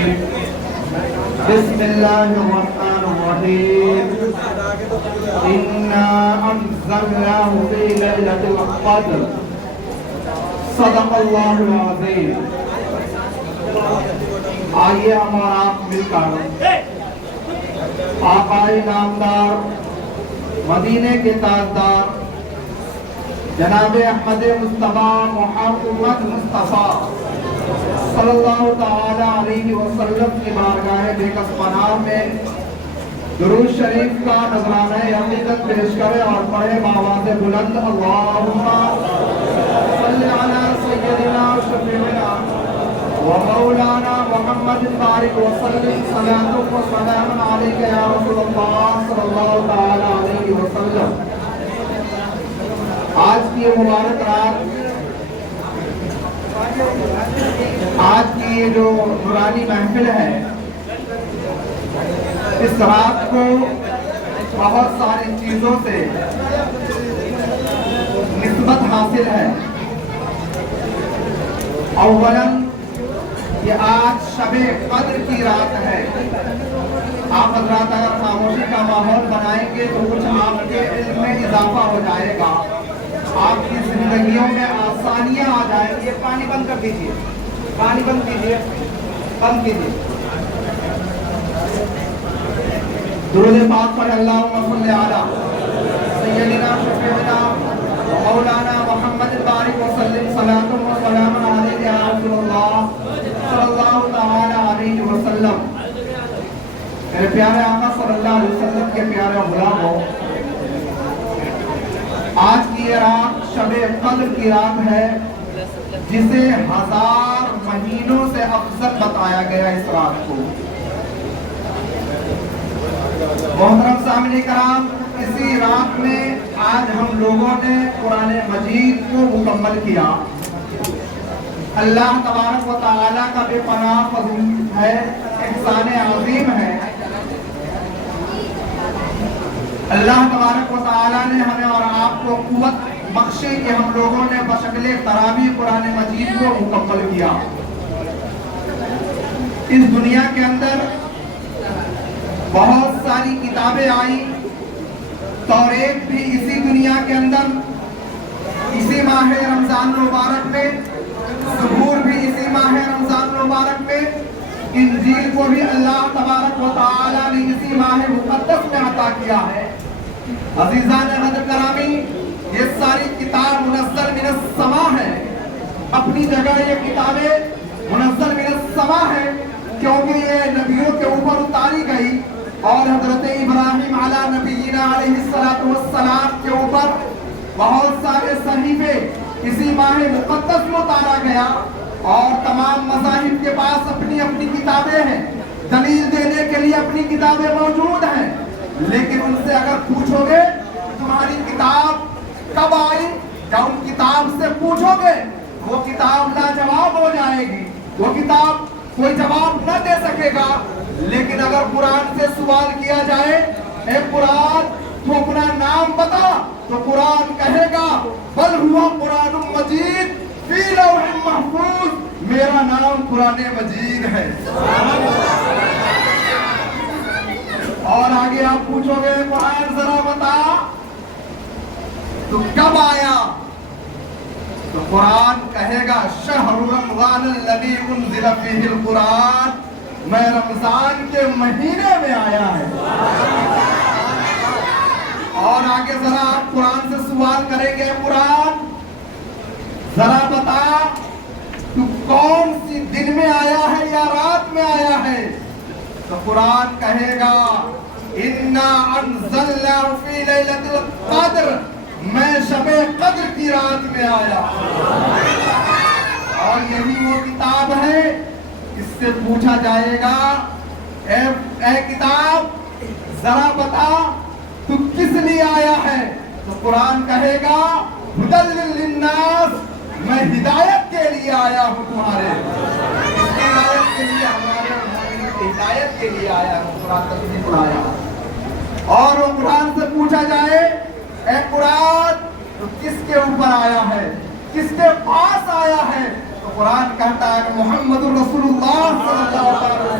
بسم اللہ الرحمن الرحیم انا انزلناہ فی لیلۃ القدر صدق اللہ العظیم۔ آئیے ہم اور آپ مل کر آقائے نامدار مدینے کے تاجدار جناب احمد مصطفیٰ محمد مصطفیٰ صلی اللہ تعالی علیہ وسلم کی بارگاہ بیکس پناہ میں درود شریف کا نذرانہ عقیدت پیش کرے اور پڑھے بآواز بلند اللہم صلی علی سیدنا شفیعنا و مولانا محمد بارک وسلم صلاۃ و سلام علیک یا رسول اللہ صلی اللہ تعالی علیہ وسلم۔ آج کی یہ مبارک رات، آج کی یہ جو نورانی محفل ہے، اس رات کو بہت ساری چیزوں سے نسبت حاصل ہے۔ اولاً یہ آج شب قدر کی رات ہے۔ آپ حضرات اگر خاموشی کا ماحول بنائیں گے تو کچھ آپ کے علم میں اضافہ ہو جائے گا، آپ کی زندگیوں میں آسانیاں آ جائیں گی۔ پانی بند کر دیجئے، پانی بند کیجئے، بند کیجئے۔ درود پاک پڑھ اللہم صلی علی سیدنا شفیعنا و مولانا محمد بارک وسلم صلاۃ و سلام علیک یا رسول اللہ صلی اللہ تعالی علیہ وسلم۔ میرے پیارے آقا صلی اللہ علیہ وسلم کے پیارے غلاموں، آج کی یہ رات شب قدر کی رات ہے، جسے 1000 مہینوں سے افضل بتایا گیا اس رات کو۔ محترم سامعین کرام، اسی رات میں آج ہم لوگوں نے قرآن مجید کو مکمل کیا۔ اللہ تبارک و تعالیٰ کا بے پناہ فضل ہے، احسان عظیم ہے۔ اللہ تبارک و تعالیٰ نے ہمیں اور آپ کو قوت بخشی کہ ہم لوگوں نے بشکل تراویح قرآن مجید کو مکمل کیا۔ اس دنیا کے اندر بہت ساری کتابیں آئیں، توریت بھی اسی دنیا کے اندر، اسی ماہ رمضان المبارک میں، زبور بھی اسی ماہ رمضان المبارک میں، انجیل کو بھی اللہ تبارک و تعالیٰ نے اسی ماہ مقدس میں عطا کیا ہے۔ عزیزان قدر گرامی، یہ ساری کتاب منزل من السماء ہے۔ اپنی جگہ یہ کتابیں منزل من السماء ہے، کیونکہ یہ نبیوں کے اوپر اتاری گئی اور حضرت ابراہیم علیہ نبینا علیہ السلام کے اوپر بہت سارے صحیفے اسی ماہ مقدس میں اتارا گیا، اور تمام مذاہب کے پاس اپنی اپنی کتابیں ہیں، دلیل دینے کے لیے اپنی کتابیں موجود ہیں، لیکن ان سے اگر پوچھو گے تمہاری کتاب کب آئی، یا ان کتاب سے پوچھو گے وہ کتاب لاجواب ہو جائے گی، وہ کتاب کوئی جواب نہ دے سکے گا۔ لیکن اگر قرآن سے سوال کیا جائے، اے قرآن تو اپنا نام بتا، تو قرآن کہے گا بل ہوا قرآن مجید فی لوح محفوظ، میرا نام قرآن مجید ہے۔ اور آگے آپ پوچھو گے قرآن ذرا بتا تو کب آیا، تو قرآن کہے گا شہر رمضان الذی انزل فیہ القرآن، میں رمضان کے مہینے میں آیا ہے۔ اور آگے ذرا آپ قرآن سے سوال کریں گے قرآن ذرا بتا تو کون سی دن میں آیا ہے یا رات میں آیا ہے، تو قرآن کہے گا انا انزلناہ فی لیلۃ القدر، میں شب قدر کی رات میں آیا۔ اور یہی وہ کتاب ہے، اس سے پوچھا جائے گا اے کتاب ذرا بتا تو کس لیے آیا ہے، تو قرآن کہے گا ہدی للناس، میں ہدایت کے لیے آیا ہوں تمہارے، ہدایت کے لیے، ہمارے ہدایت کے لیے آیا ہوں، قرآن تفسیر پڑھایا۔ اور وہ قرآن سے پوچھا جائے اے قرآن تو کس کے اوپر آیا ہے، کس کے پاس آیا ہے، تو قرآن کہتا ہے محمد رسول اللہ صلی اللہ علیہ وسلم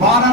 12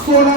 16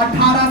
18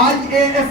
IAS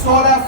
16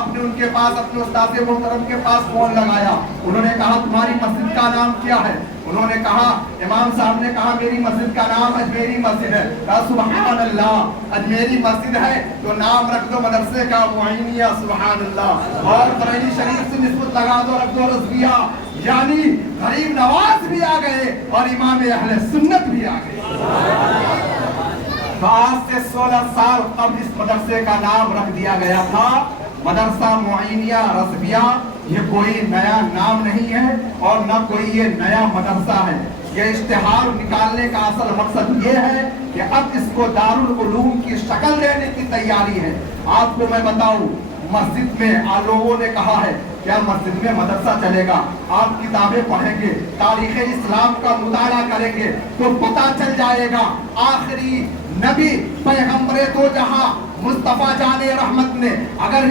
آپ نے ان کے پاس اپنے استاد محترم کے پاس فون لگایا. انہوں نے کہا تمہاری مسجد کا نام کیا ہے؟ انہوں نے کہا امام صاحب نے کہا میری مسجد کا نام اجمیری مسجد ہے. کہا سبحان اللہ اجمیری مسجد ہے تو نام رکھ دو مدرسے کا معینیہ. سبحان اللہ. اور بریلی شریف سے نسبت لگا دو رکھ دو رضویہ. یعنی غریب نواز بھی آ گئے اور امام اہل سنت بھی آ گئے. آج سے 16 سال قبل اس مدرسے کا نام رکھ دیا گیا تھا مدرسہ معینیہ رضویہ. یہ کوئی نیا نام نہیں ہے اور نہ کوئی یہ نیا مدرسہ ہے. یہ اشتہار نکالنے کا اصل مقصد یہ ہے کہ اب اس کو دارالعلوم کی شکل دینے کی تیاری ہے. آپ کو میں بتاؤں مسجد میں لوگوں نے کہا ہے کیا مسجد میں مدرسہ چلے گا؟ آپ کتابیں پڑھیں گے تاریخ اسلام کا مطالعہ کریں گے تو پتہ چل جائے گا آخری نبی پیغمبر دو جہاں مصطفیٰ جان رحمت نے اگر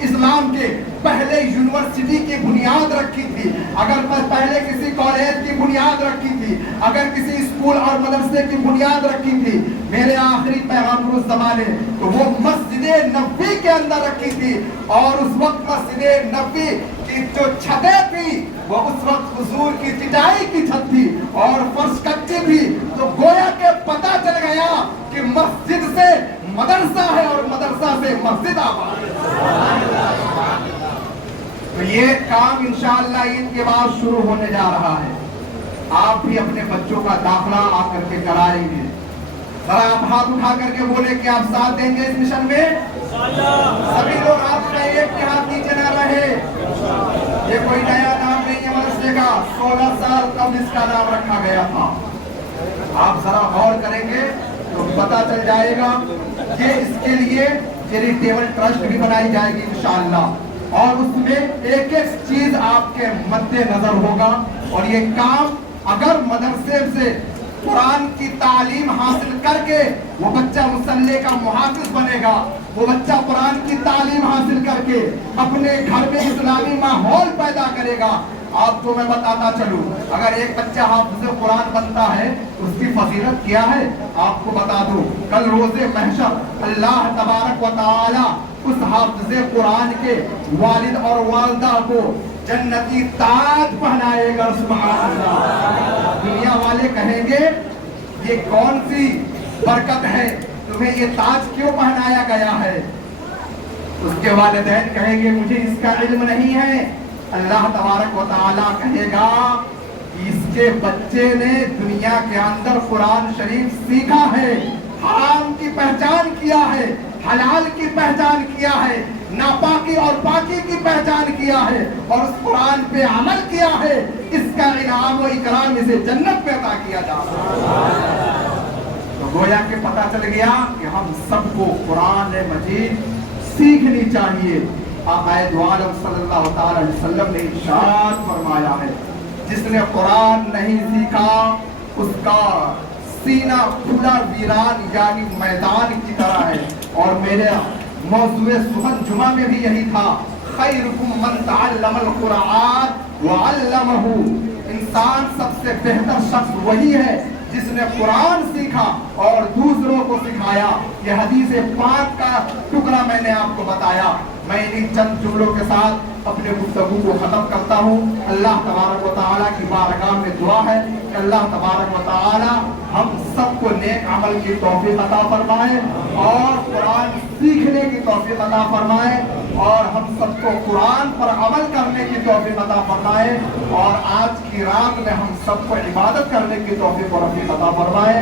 اسلام کے پہلے یونیورسٹی کی بنیاد رکھی تھی، اگر پہلے کسی کالج کی بنیاد رکھی تھی، اگر کسی اسکول اور مدرسے کی بنیاد رکھی تھی میرے آخری پیغمبر الزمانے تو وہ مسجد نبوی کے اندر رکھی تھی. اور اس وقت مسجد نبوی کی جو چھتیں تھی وہ اس وقت حضور کی چٹائی کی چھت تھی اور فرش کچی تھی. تو گویا کہ پتہ چل گیا کہ مسجد سے مدرسہ ہے اور مدرسہ سے مسجد آباد. تو یہ کام انشاءاللہ عید کے بعد شروع ہونے جا رہا ہے. آپ بھی اپنے بچوں کا داخلہ آ کر کے کرائیں گے. ذرا آپ ہاتھ اٹھا کر کے بولے کہ آپ ساتھ دیں گے اس مشن میں. سبھی لوگ ہاتھ میں ایک کے ہاتھ نیچے نہ رہے. یہ کوئی نیا نام نہیں ہے مدرسے کا. 16 سال قبل اس کا نام رکھا گیا تھا. آپ ذرا غور کریں گے تو پتہ چل جائے گا کہ اس کے لیے چیریٹیبل ٹرسٹ بھی بنائی جائے گی انشاءاللہ اور اس میں ایک ایک چیز آپ کے مد نظر ہوگا. اور یہ کام اگر مدرسے سے قرآن کی تعلیم حاصل کر کے وہ بچہ مصلی کا محافظ بنے گا، وہ بچہ قرآن کی تعلیم حاصل کر کے اپنے گھر میں اسلامی ماحول پیدا کرے گا. آپ کو میں بتاتا چلوں اگر ایک بچہ حافظ قرآن بنتا ہے اس کی فضیلت کیا ہے آپ کو بتا دوں. کل روز محشر اللہ تبارک و تعالی اس حافظ قرآن کے والد اور والدہ کو جنتی تاج پہنائے گا. سبحان اللہ. دنیا والے کہیں گے یہ کون سی برکت ہے تمہیں یہ تاج کیوں پہنایا گیا ہے؟ اس کے والدین کہیں گے مجھے اس کا علم نہیں ہے. اللہ تبارک و تعالیٰ کہے گا اس کے بچے نے دنیا کے اندر قرآن شریف سیکھا ہے، حرام کی پہچان کیا ہے، حلال کی پہچان کیا ہے، ناپاکی اور پاکی کی پہچان کیا ہے اور اس قرآن پہ عمل کیا ہے. اس کا انعام و اکرام اسے جنت پہ عطا کیا جا رہا ہے. تو گویا کہ پتہ چل گیا کہ ہم سب کو قرآن مجید سیکھنی چاہیے. آقا دو عالم صلی اللہ تعالی علیہ وسلم نے ارشاد فرمایا ہے جس نے قرآن نہیں سیکھا اس کا سینہ کھلا ویران یعنی میدان کی طرح ہے. اور میرے موضوع سخن جمعہ میں بھی یہی تھا خیرکم من تعلم القرآن وعلمہ. انسان سب سے بہتر شخص وہی ہے جس نے قرآن سیکھا اور دوسروں کو سکھایا. یہ حدیث پاک کا ٹکڑا میں نے آپ کو بتایا. میں انہیں چند جملوں کے ساتھ اپنے گفتگو کو ختم کرتا ہوں. اللہ تبارک و تعالیٰ کی بارگاہ میں دعا ہے کہ اللہ تبارک و تعالیٰ ہم سب کو نیک عمل کی توفیق عطا فرمائے اور قرآن سیکھنے کی توفیق عطا فرمائے اور ہم سب کو قرآن پر عمل کرنے کی توفیق عطا فرمائے اور آج کی رات میں ہم سب کو عبادت کرنے کی توفیق اور رفیق عطا فرمائے.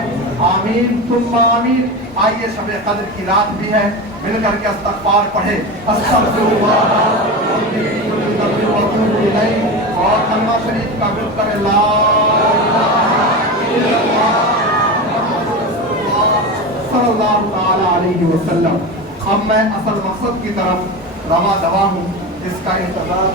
آمین ثم آمین. آئیے شب قدر کی رات بھی ہے مل کر کے استغفار پڑھے اور کلمہ شریف کا ورد کرے لا صلی اللہ تعالی علیہ وسلم. اب میں اصل مقصد کی طرف رواں دوا ہوں. اس کا انتظار